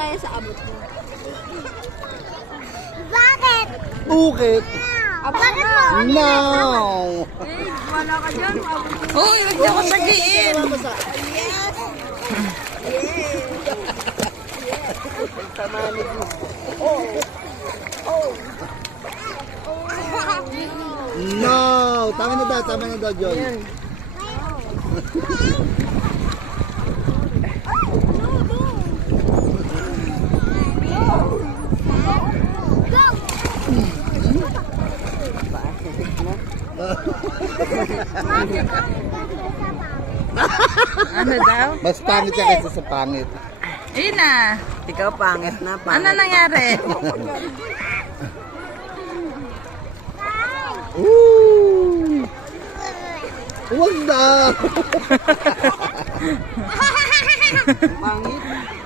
tayo sa abot mo. Bakit? Bukit. Abot mo. No. Eh, wala ka dyan. Abot mo. Uy, huwag niyo ko sagiin. No. Tama na daw, Joy. Ano daw? Mas pangit ka kaysa sa pangit. Ayun na. Ikaw pangit na, Ano nangyari? Ooh. Wag na. Pangit.